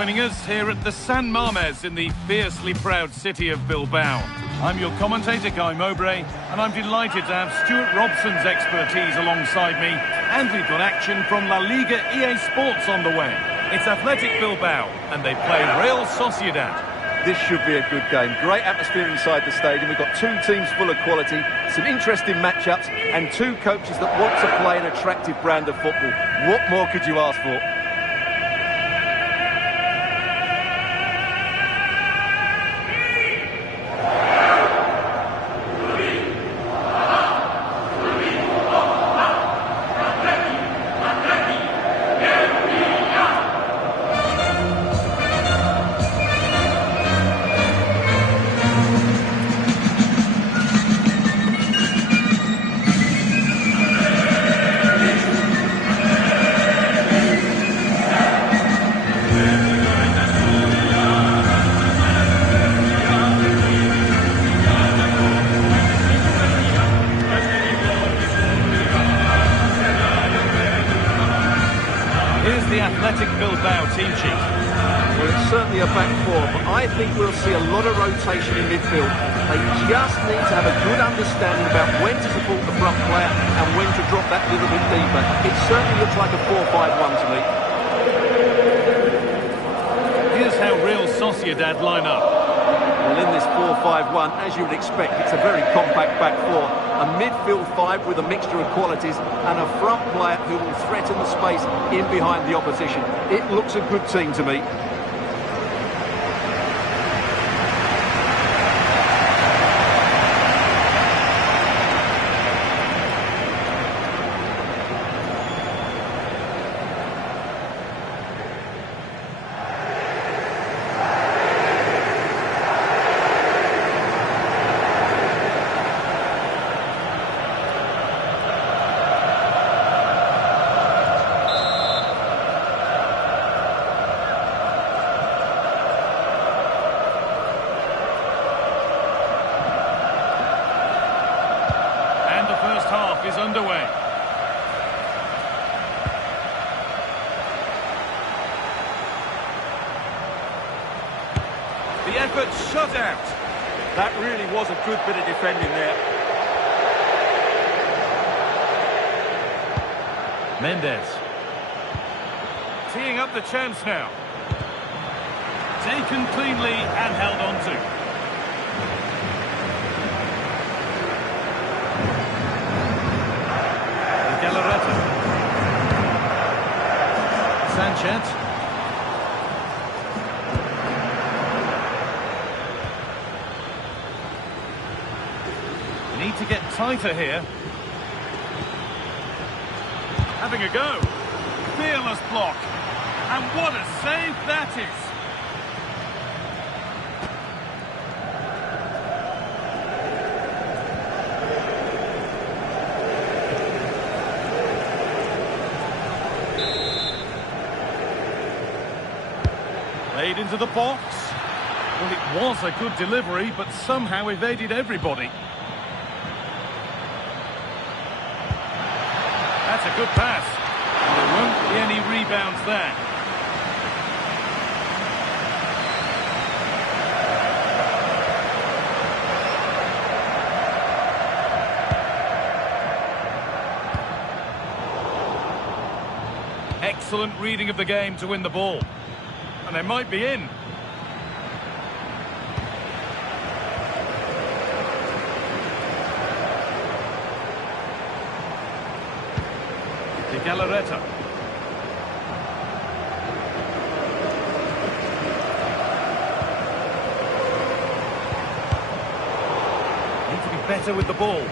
Joining us here at the San Mames in the fiercely proud city of Bilbao. I'm your commentator, Guy Mowbray, and I'm delighted to have Stuart Robson's expertise alongside me. And we've got action from La Liga EA Sports on the way. It's Athletic Bilbao, and they play Real Sociedad. This should be a good game. Great atmosphere inside the stadium. We've got two teams full of quality, some interesting matchups, and two coaches that want to play an attractive brand of football. What more could you ask for? The Athletic Bilbao team sheet. Well, it's certainly a back four, but I think we'll see a lot of rotation in midfield. They just need to have a good understanding about when to support the front player and when to drop that little bit deeper. It certainly looks like a 4-5-1 to me. Here's how Real Sociedad line up. Well, in this 4-5-1, as you would expect, it's a very compact back four. A midfield five with a mixture of qualities and a front player who will threaten the space in behind the opposition. It looks a good team to me. Is underway. The effort shut out. That really was a good bit of defending there. Mendes. Teeing up the chance now. Taken cleanly and held on to. Sanchez. Need to get tighter here. Having a go. Fearless block. And what a save that is. Played into the box. Well, it was a good delivery, but somehow evaded everybody. That's a good pass. There won't be any rebounds there. Excellent reading of the game to win the ball. And they might be in. De Galarreta. Need to be better with the ball.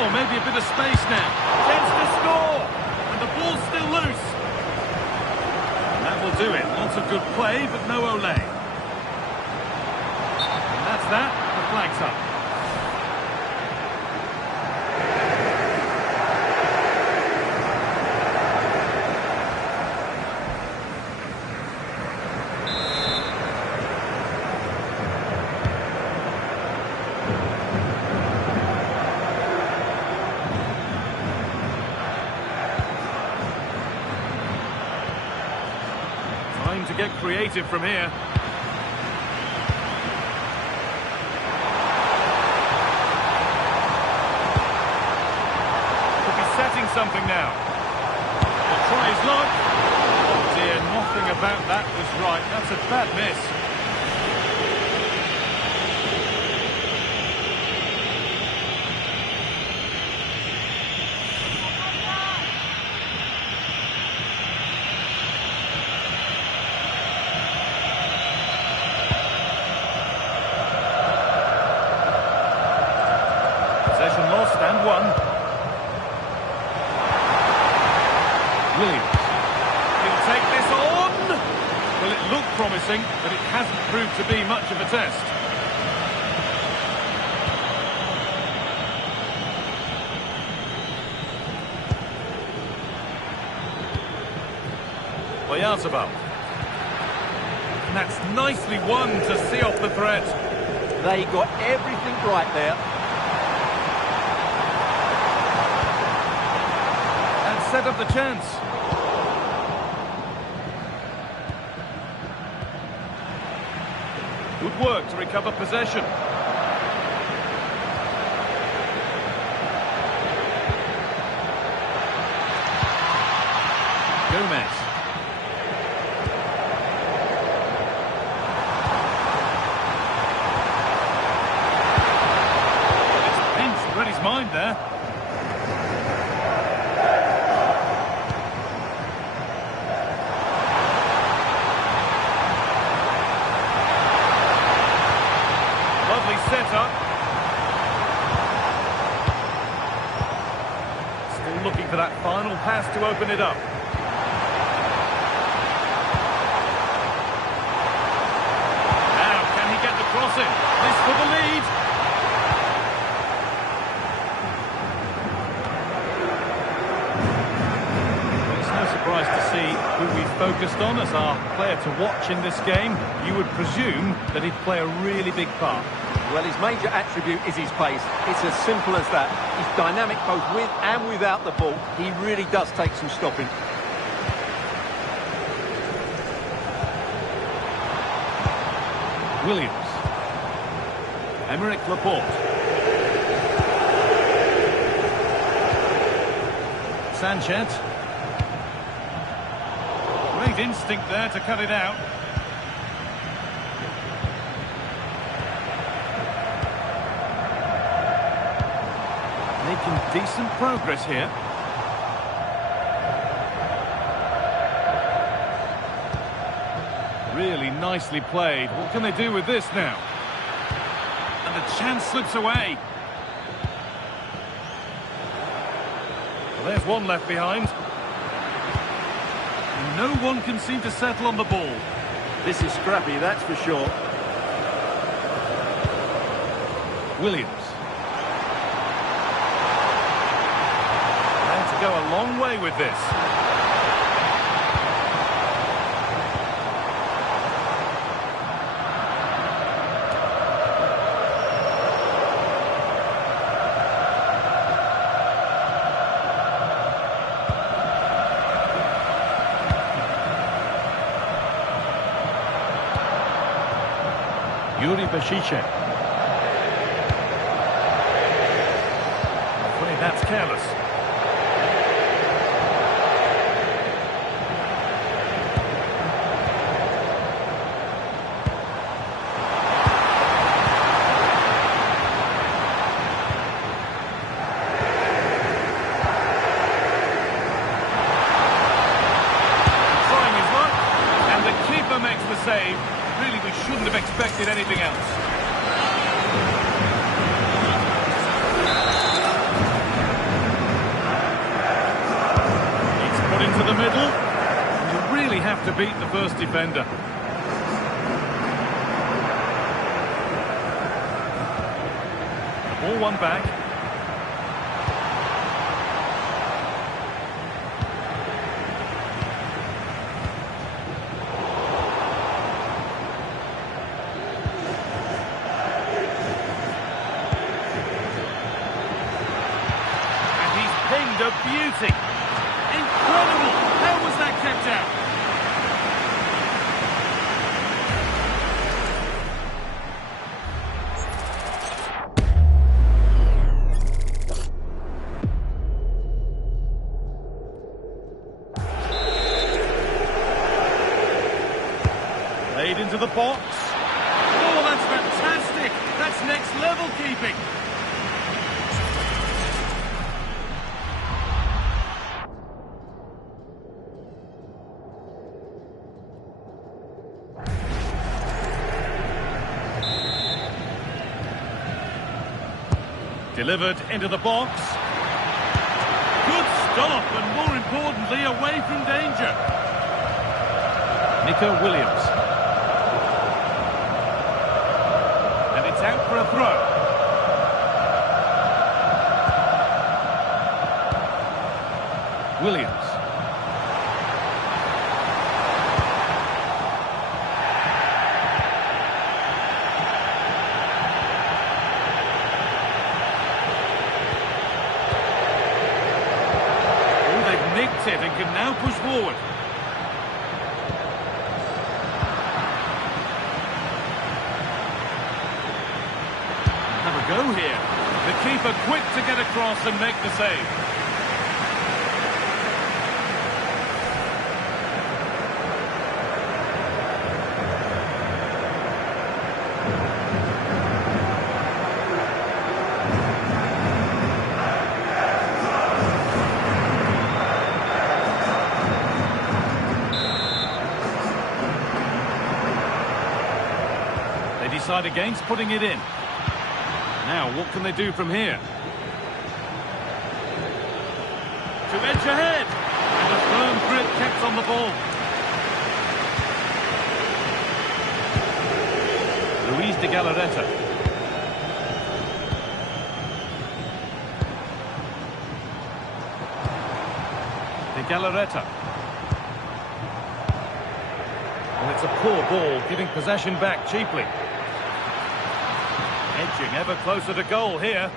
Oh, maybe a bit of space now. Chance to score! And the ball's still loose. And that will do it. Lots of good play, but no Olé. And that's that. The flag's up. time to get creative from here. Could be setting something now. He'll try his luck. Oh dear, nothing about that was right. That's a bad miss. Possession lost and won. Williams. He'll take this on. Well, it looked promising, but it hasn't proved to be much of a test. Oyarzabal. And that's nicely won to see off the threat. They got everything right there. Set up the chance. Good work to recover possession. Gomez. It's pinched, read his mind there. Set up. Still looking for that final pass to open it up. Now, can he get the cross in? This for the lead. Well, it's no surprise to see who we've focused on as our player to watch in this game. You would presume that he'd play a really big part. Well, his major attribute is his pace. It's as simple as that. He's dynamic both with and without the ball. He really does take some stopping. Williams. Emerick Laporte. Sanchez. Great instinct there to cut it out. Making decent progress here. Really nicely played. What can they do with this now? And the chance slips away. Well, there's one left behind. And no one can seem to settle on the ball. This is scrappy, that's for sure. Williams. Go a long way with this. Yuri Bashiche. Funny, that's careless. Makes the save. Really, we shouldn't have expected anything else. It's put into the middle. You really have to beat the first defender. The ball won back. A beauty. Incredible. How was that kept out? Played into the box. Oh, that's fantastic! That's next level keeping. Delivered into the box. Good stop, and more importantly, away from danger. Nico Williams. And it's out for a throw. Williams. Nicked it and can now push forward. Have a go here. The keeper quick to get across and make the save. Decide against putting it in. Now, what can they do from here? To edge ahead. And a firm grip kept on the ball. Luis de Galarreta. De Galarreta. Well, it's a poor ball, giving possession back cheaply. Edging ever closer to goal here.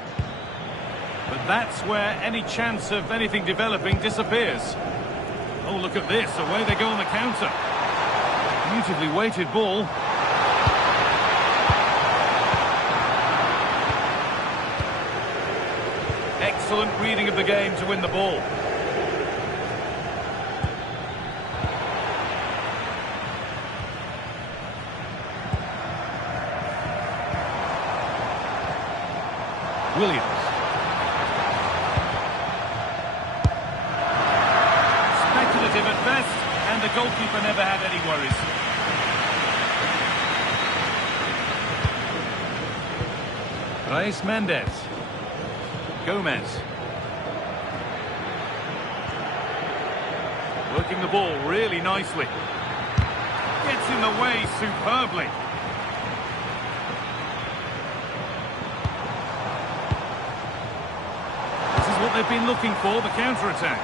But that's where any chance of anything developing disappears. Oh, look at this. Away they go on the counter. Beautifully weighted ball. Excellent reading of the game to win the ball. Williams. Speculative at best, and the goalkeeper never had any worries. Reis Mendes. Gomez. Working the ball really nicely. Gets in the way superbly. What they've been looking for, the counter-attack.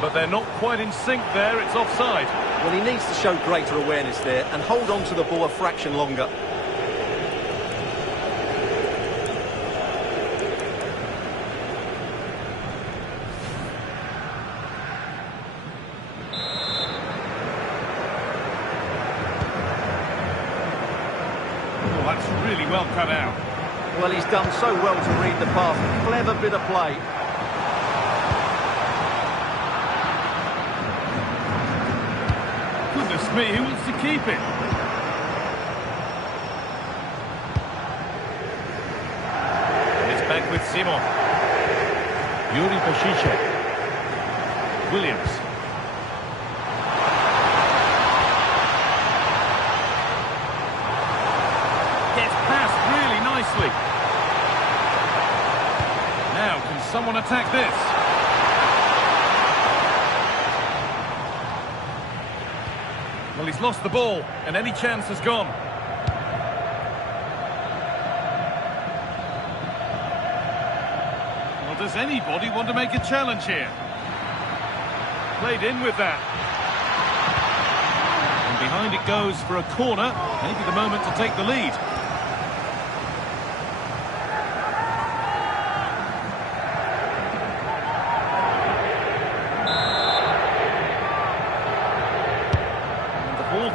But they're not quite in sync there, it's offside. Well, he needs to show greater awareness there and hold on to the ball a fraction longer. Oh, that's really well cut out. Well, he's done so well to read the pass. Clever bit of play. Goodness me, who wants to keep it? And it's back with Simon. Yuri Pashiche. Williams. Gets past really nicely. Now, can someone attack this? Well, he's lost the ball, and any chance has gone. Well, does anybody want to make a challenge here? Played in with that. And behind it goes for a corner. Maybe the moment to take the lead.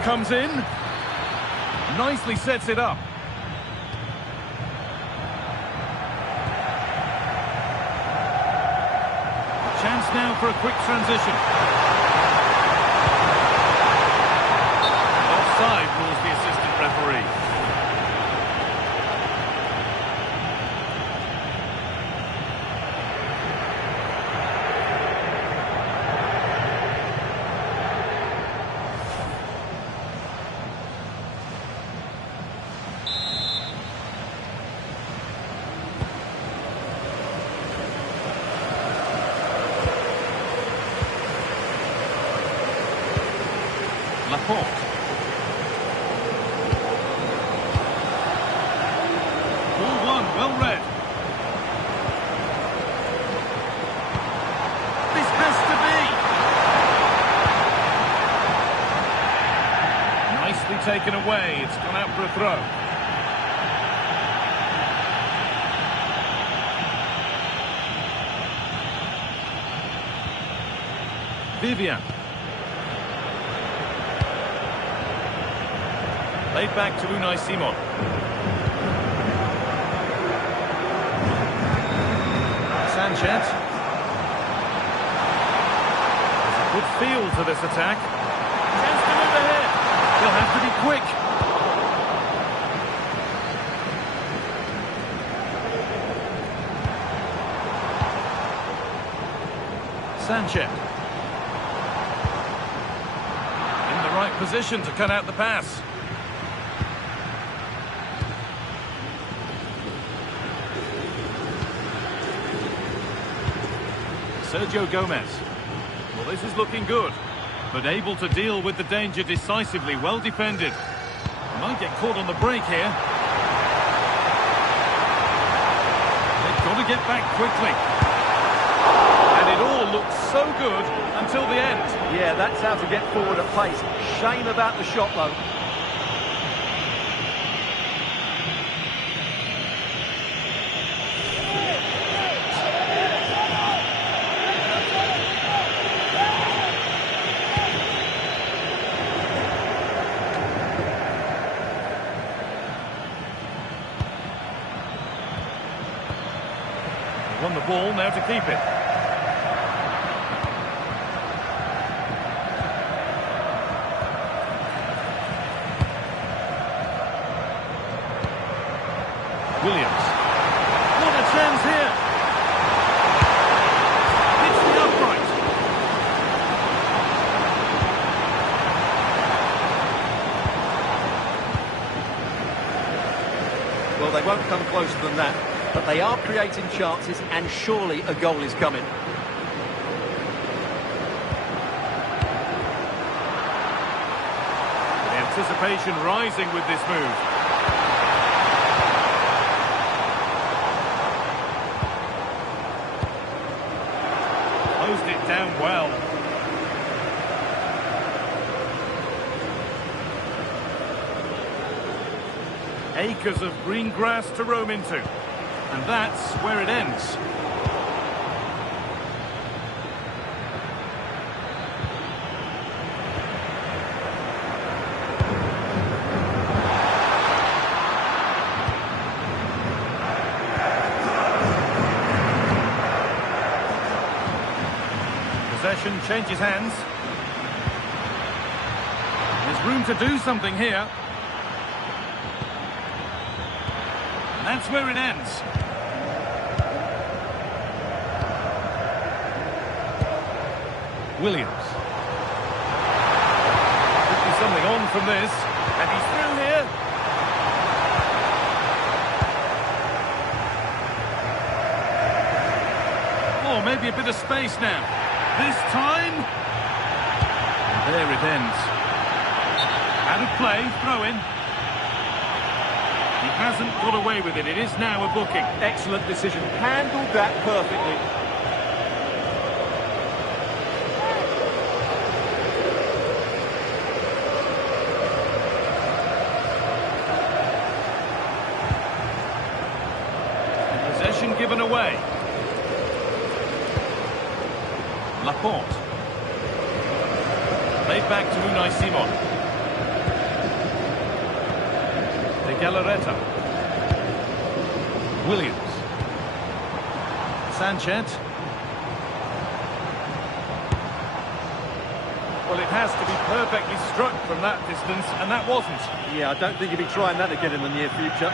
Comes in, nicely sets it up. A chance now for a quick transition. Laporte. Ball one, well read. This has to be. Nicely taken away. It's gone out for a throw. Vivian. Laid back to Unai Simon. Sanchez. There's a good feel to this attack. Chance to move ahead. He'll have to be quick. Sanchez. In the right position to cut out the pass. Sergio Gomez. Well, this is looking good, but able to deal with the danger decisively. Well defended. Might get caught on the break here. They've got to get back quickly. And it all looks so good until the end. Yeah, that's how to get forward at pace. Shame about the shot, though. Won the ball, now to keep it. Williams. What a chance here. Hits the upright. Well, they won't come closer than that. But they are creating chances, and surely a goal is coming. The anticipation rising with this move. Closed it down well. Acres of green grass to roam into. And that's where it ends. Possession changes hands. There's room to do something here. And that's where it ends. Williams. Could be something on from this. And he's through here. Oh, maybe a bit of space now. This time. And there it ends. Out of play, throw in. He hasn't got away with it. It is now a booking. Excellent decision. Handled that perfectly. Possession given away. Laporte. Laid back to Unai Simon. De Galarreta. Williams. Sanchez. Well, it has to be perfectly struck from that distance, and that wasn't. Yeah, I don't think he'll be trying that again in the near future.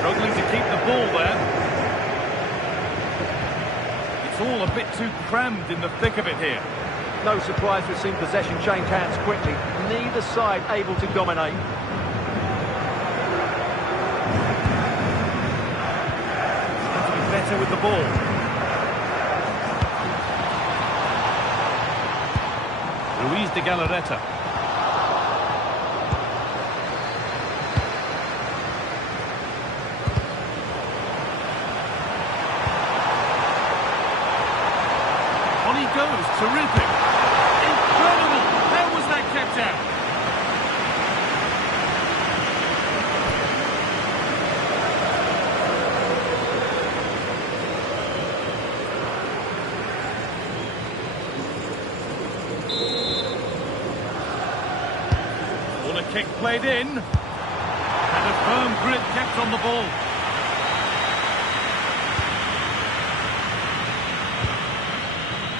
Struggling to keep the ball there. It's all a bit too crammed in the thick of it here. No surprise we've seen possession change hands quickly. Neither side able to dominate. Have to be better with the ball. Luis de Galarreta. On he goes, terrific. Incredible! How was that kept out? Corner kick played in. And a firm grip kept on the ball.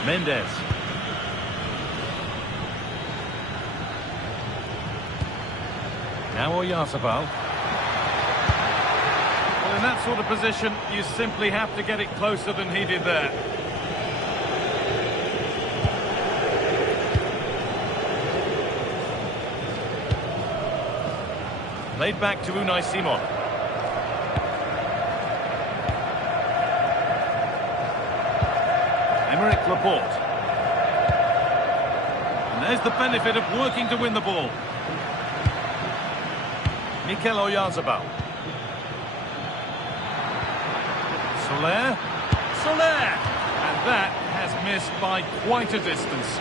Mendes. Now Oyarzabal. Well, in that sort of position, you simply have to get it closer than he did there. Played back to Unai Simon. Emerick Laporte. And there's the benefit of working to win the ball. Mikel Oyarzabal. Soler. Soler! And that has missed by quite a distance.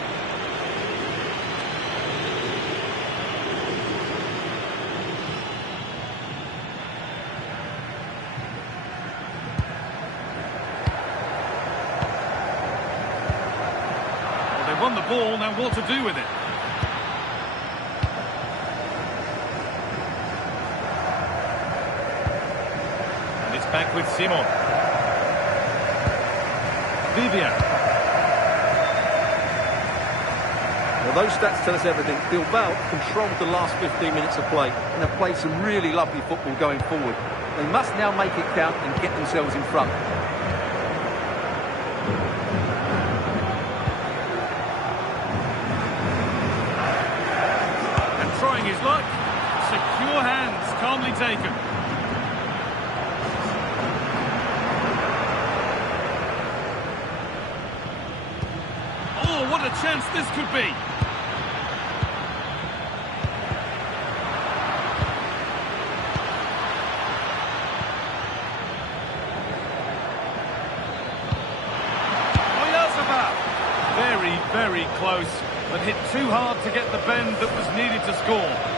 Won the ball, now what to do with it? And it's back with Simon. Vivian. Well, those stats tell us everything. Bilbao controlled the last 15 minutes of play and have played some really lovely football going forward. They must now make it count and get themselves in front. Trying his luck. Secure hands, calmly taken. Oh, what a chance this could be. Oyarzabal. Very, very close. But hit too hard to get the bend that was needed to score.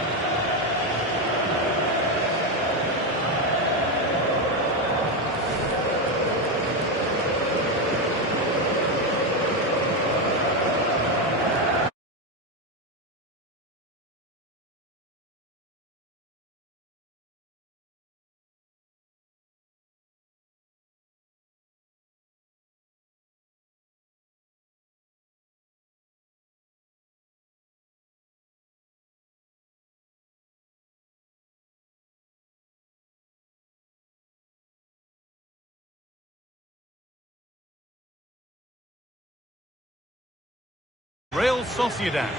Real Sociedad.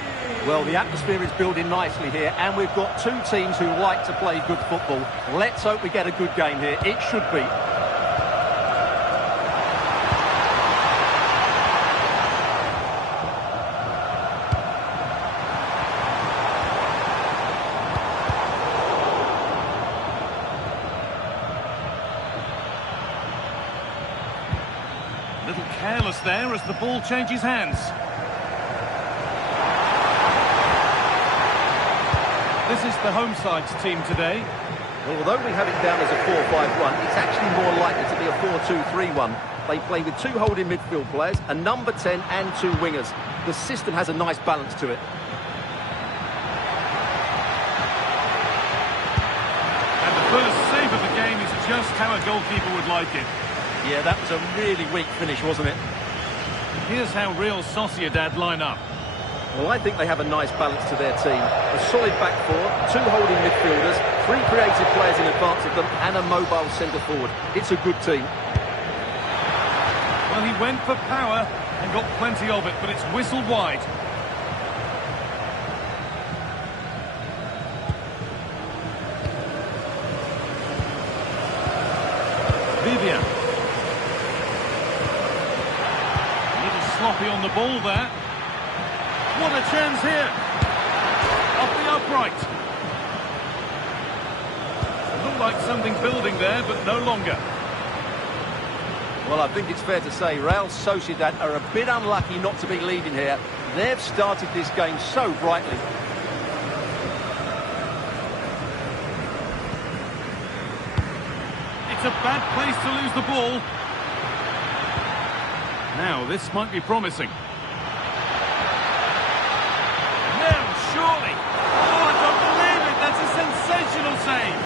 Well, the atmosphere is building nicely here, and we've got two teams who like to play good football. Let's hope we get a good game here. It should be. A little careless there as the ball changes hands. This is the home side's team today. Well, although we have it down as a 4-5-1, it's actually more likely to be a 4-2-3-1. They play with two holding midfield players, a number 10 and two wingers. The system has a nice balance to it. And the first save of the game is just how a goalkeeper would like it. Yeah, that was a really weak finish, wasn't it? Here's how Real Sociedad line up. Well, I think they have a nice balance to their team. A solid back four, two holding midfielders, three creative players in advance of them, and a mobile centre forward. It's a good team. Well, he went for power and got plenty of it, but it's whistled wide. Vivian. A little sloppy on the ball there. What a chance here. Off the upright. Looked like something building there, but no longer. Well, I think it's fair to say Real Sociedad are a bit unlucky not to be leading here. They've started this game so brightly. It's a bad place to lose the ball. Now, this might be promising. No, surely. Oh, I don't believe it. That's a sensational save.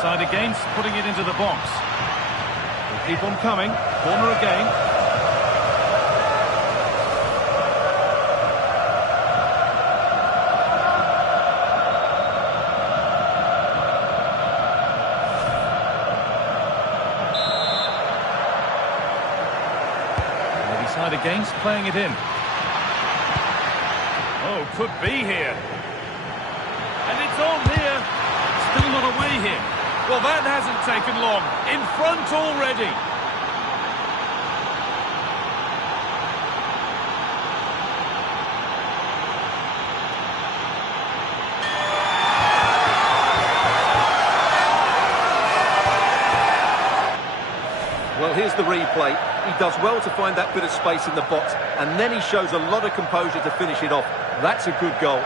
Decide against putting it into the box. We'll keep on coming. Corner again. They decide against playing it in. Oh, could be here. And it's on here. Still not away here. Well, that hasn't taken long. In front already. Well, here's the replay. He does well to find that bit of space in the box, and then he shows a lot of composure to finish it off. That's a good goal.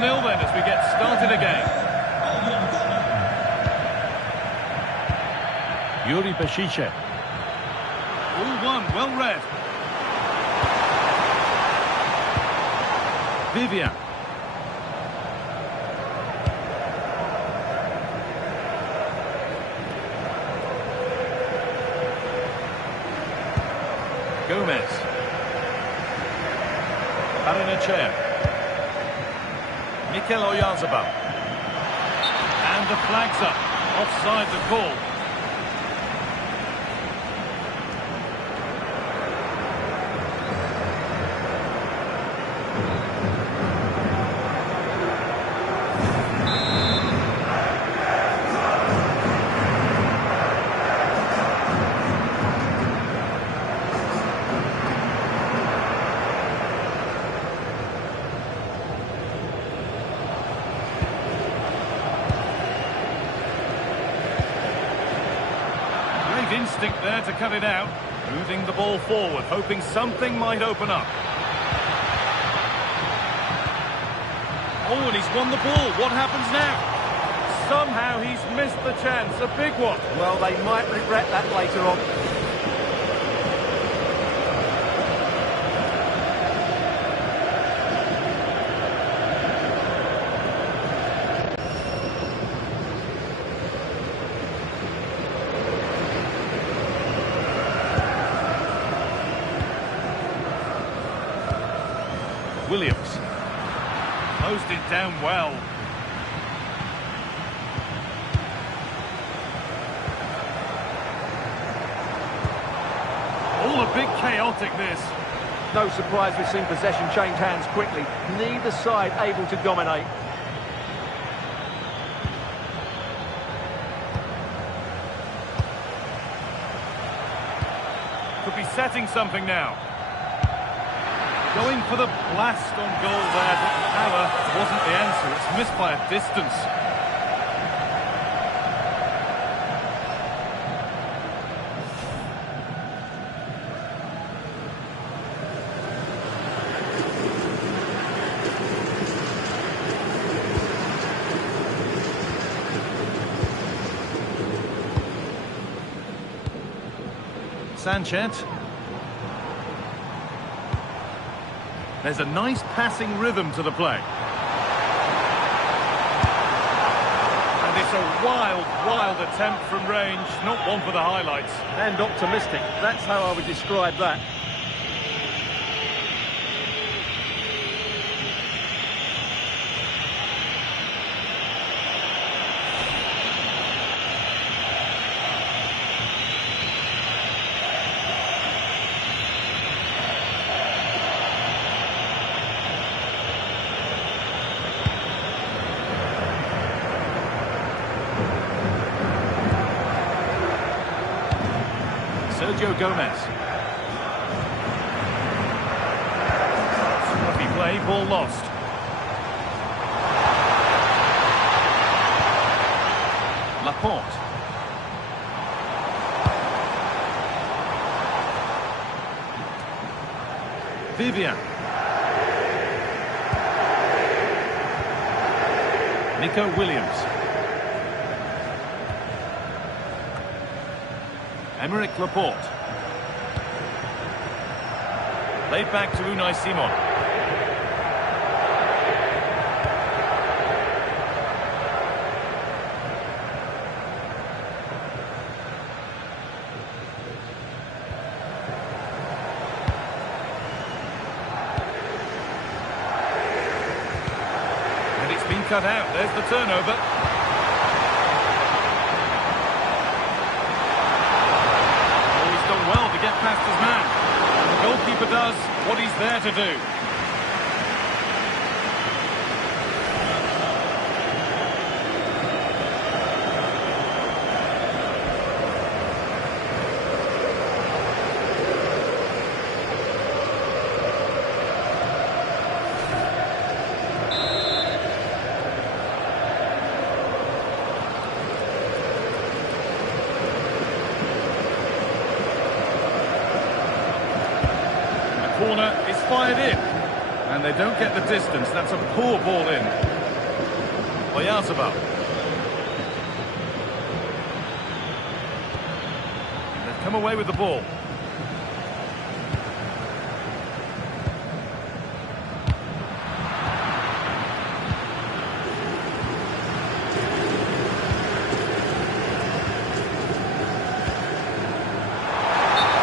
Nil then as we get started again. Yuri Beshiche. All one, well read. Vivian. Gomez. Barrenechea. Mikel Oyarzabal. And the flag's up. Offside the call. Instinct there to cut it out, moving the ball forward, hoping something might open up. Oh, and he's won the ball. What happens now? Somehow he's missed the chance, a big one. Well, they might regret that later on. Williams closed it down well. All a bit chaotic this. No surprise we've seen possession change hands quickly. Neither side able to dominate. Could be setting something now. Going for the blast on goal there, but power wasn't the answer. It's missed by a distance. Sanchez. There's a nice passing rhythm to the play. And it's a wild, wild attempt from range. Not one for the highlights. And optimistic. That's how I would describe that. Sergio Gomez. Scruffy play, ball lost. Laporte. Vivian. Nico Williams. Emerick Laporte. Laid back to Unai Simon. And it's been cut out. There's the turnover. Well to get past his man. The goalkeeper does what he's there to do. Corner is fired in, and they don't get the distance. That's a poor ball in. Oyarzabal. They've come away with the ball.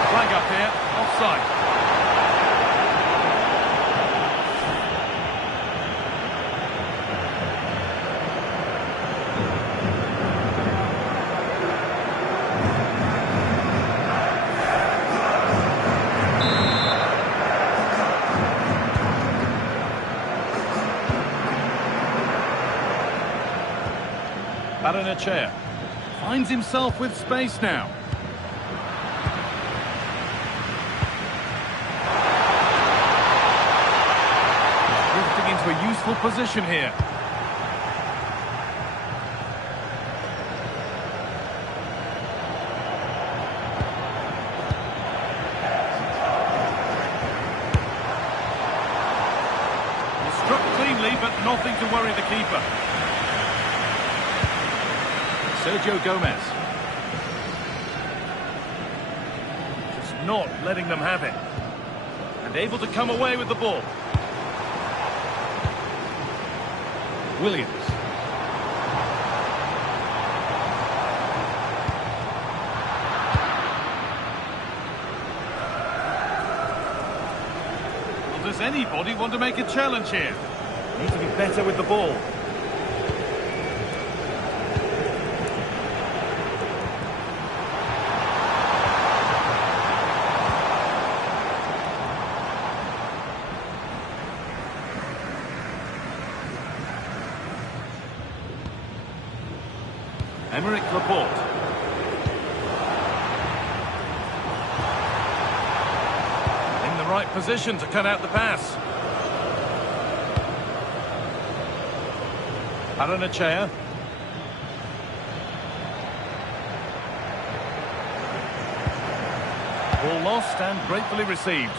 Flag up here, offside. Chair finds himself with space now. Drifting into a useful position here. He struck cleanly, but nothing to worry the keeper. Sergio Gomez. Just not letting them have it. And able to come away with the ball. Williams. Well, does anybody want to make a challenge here? Need to be better with the ball. Emerick Laporte. In the right position to cut out the pass. Aranachea. Ball lost and gratefully received.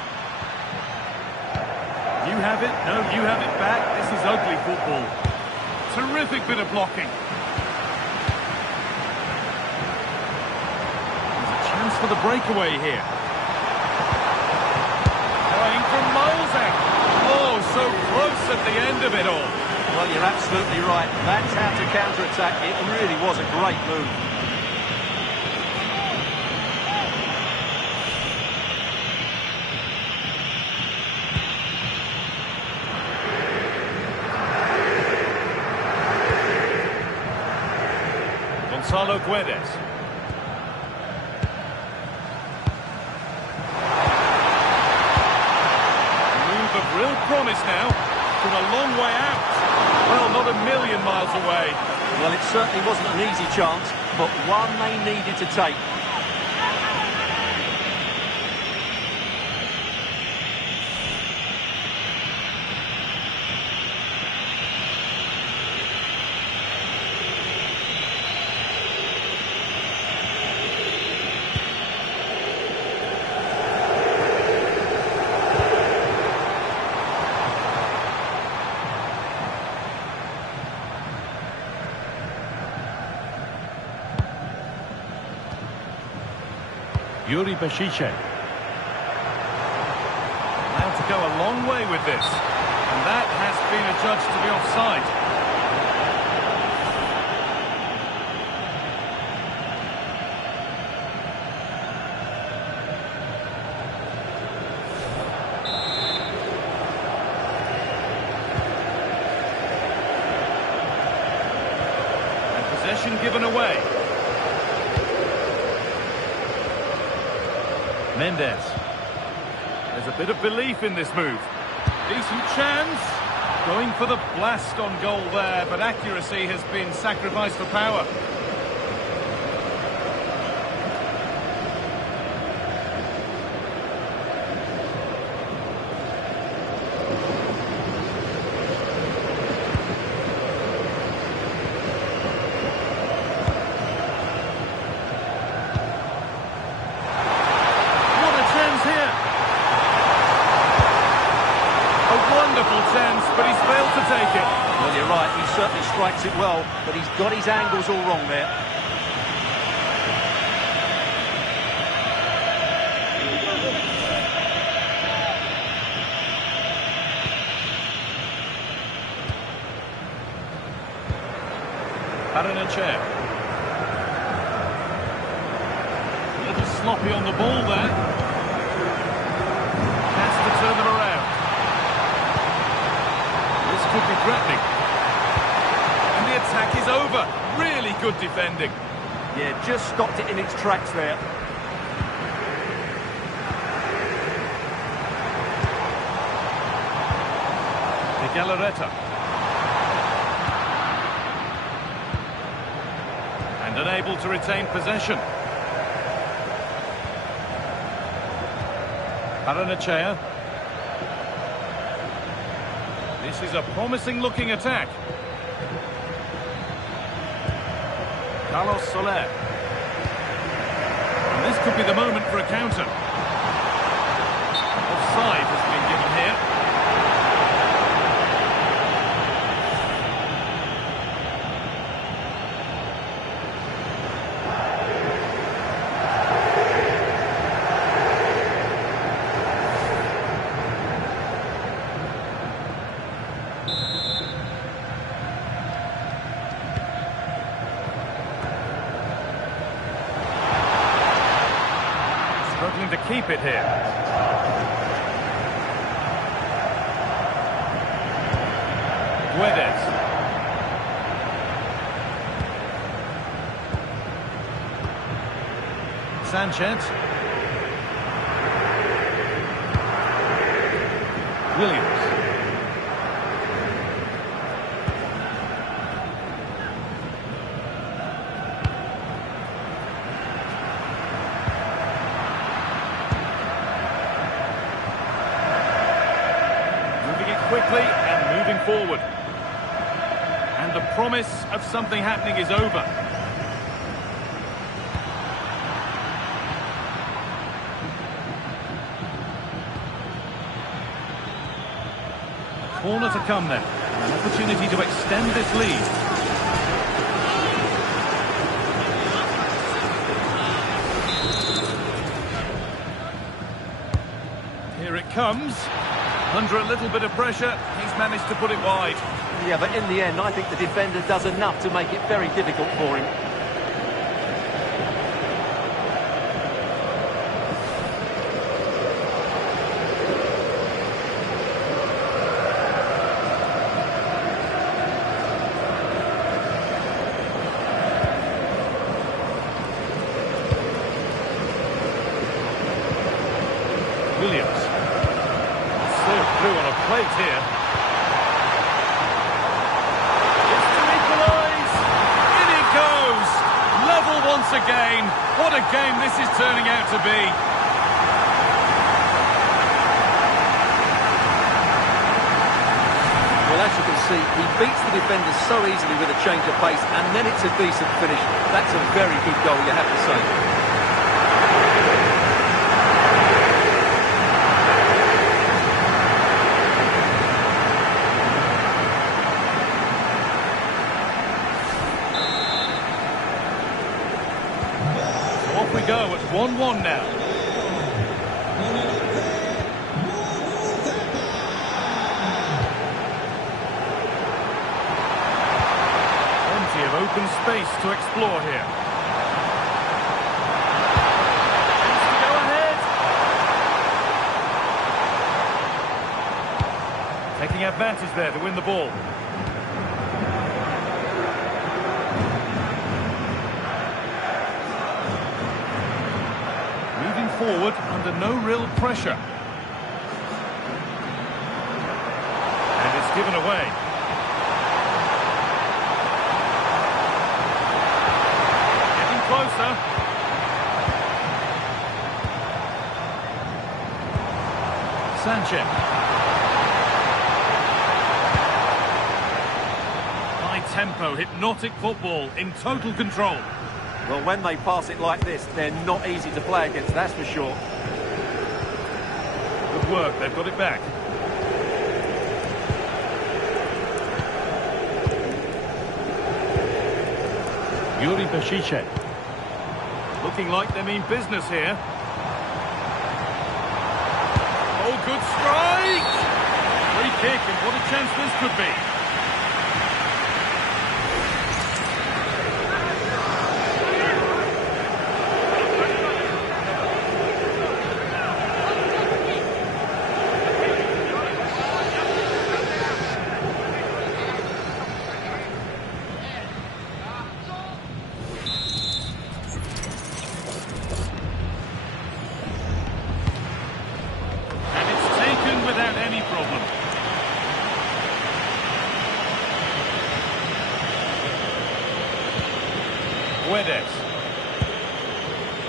You have it, no, you have it back. This is ugly football. Terrific bit of blocking. For the breakaway here. from miles out. Oh, so close at the end of it all. Well, you're absolutely right. That's how to counter-attack. It really was a great move. Gonzalo Guedes. Move of real promise now, from a long way out. Well, not a million miles away. Well, it certainly wasn't an easy chance, but one they needed to take. Yuri Bešice. Allowed to go a long way with this. And that has been adjudged to be offside. And possession given away. Mendes. There's a bit of belief in this move. Decent chance. Going for the blast on goal there, but accuracy has been sacrificed for power. Chance, but he's failed to take it. Well, you're right, he certainly strikes it well, but he's got his angles all wrong there. Baranachea. A little sloppy on the ball there. Has to turn them around. Could be threatening. And the attack is over. Really good defending. Yeah, just stopped it in its tracks there. De Galarreta. And unable to retain possession. Baranachea. This is a promising-looking attack. Carlos Soler. And this could be the moment for a counter. Offside has been given here. Struggling to keep it here. Guedes. Sanchez. Williams. Quickly and moving forward. And the promise of something happening is over. A corner to come then. An opportunity to extend this lead. Here it comes. Under a little bit of pressure, he's managed to put it wide. Yeah, but in the end, I think the defender does enough to make it very difficult for him. Williams. Served through on a plate here. It's to equalise. In it goes. Level once again. What a game this is turning out to be. Well, as you can see, he beats the defender so easily with a change of pace, and then it's a decent finish. That's a very good goal, you have to say. Off we go at 1-1 now. Plenty of open space to explore here. Needs to go ahead. Taking advantage there to win the ball. Forward under no real pressure. And it's given away. Getting closer. Sanchez. High tempo, hypnotic football in total control. Well, when they pass it like this, they're not easy to play against, that's for sure. Good work, they've got it back. Yuri Bashiche. Looking like they mean business here. Oh, good strike! Free kick, and what a chance this could be. Without any problem. Guedes.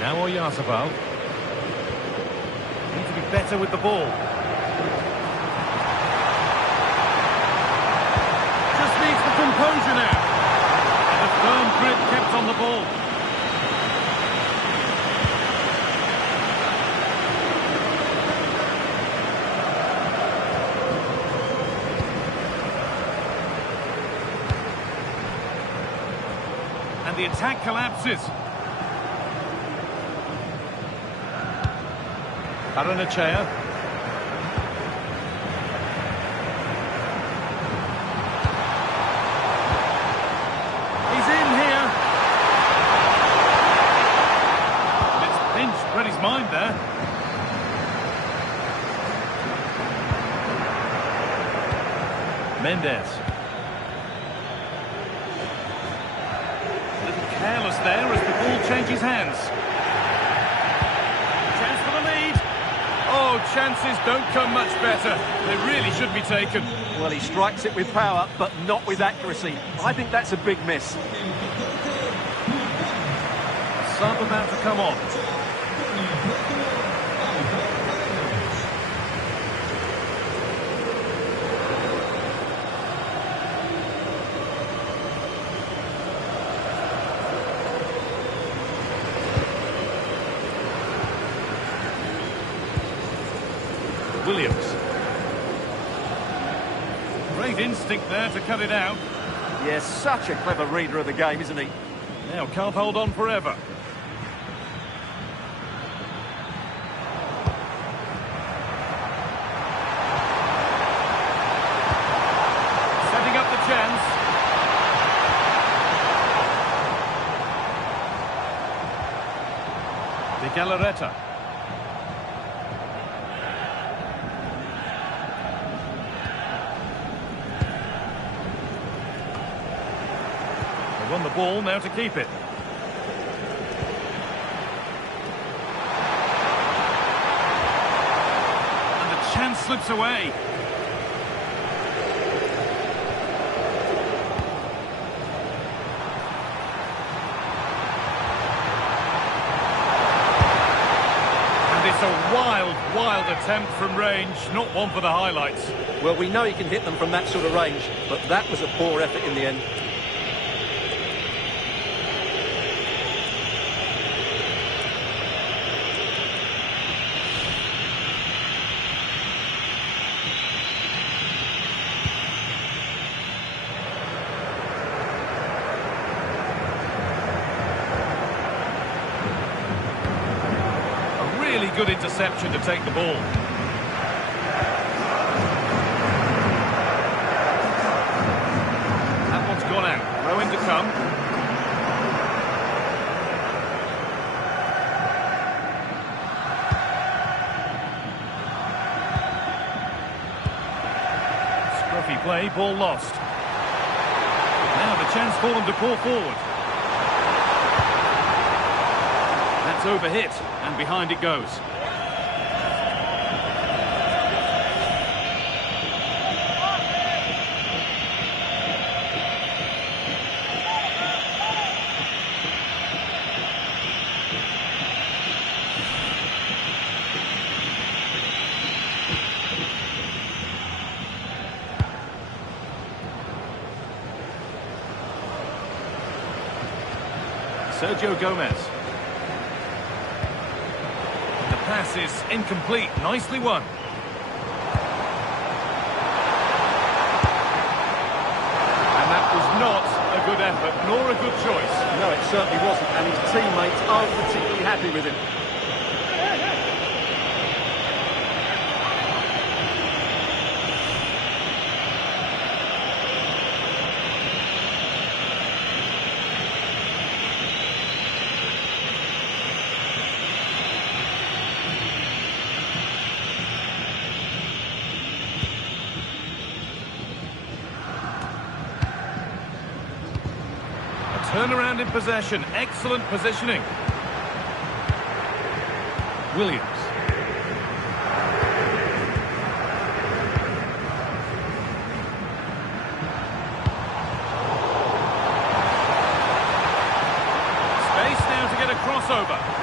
Now Oyarzabal. Need to be better with the ball. Just needs the composure now. And a firm grip kept on the ball. And the attack collapses. Aranachea. He's in here. It's pinched, read his mind there. Mendes. Careless there as the ball changes hands. Chance for the lead. Oh, chances don't come much better. They really should be taken. Well, he strikes it with power, but not with accuracy. I think that's a big miss. A sub about to come on. Williams. Great instinct there to cut it out. Yes, such a clever reader of the game, isn't he? Now can't hold on forever. Galarreta. They won the ball, now to keep it. And the chance slips away. It's a wild, wild attempt from range, not one for the highlights. Well, we know he can hit them from that sort of range, but that was a poor effort in the end. Good interception to take the ball. That one's gone out. Throw in to come. Scruffy play, ball lost. Now the chance for them to pull forward. That's overhit, and behind it goes. Sergio Gomez. The pass is incomplete. Nicely won. And that was not a good effort, nor a good choice. No, it certainly wasn't, and his teammates aren't particularly happy with him. Turnaround in possession. Excellent positioning. Williams. Space now to get a crossover.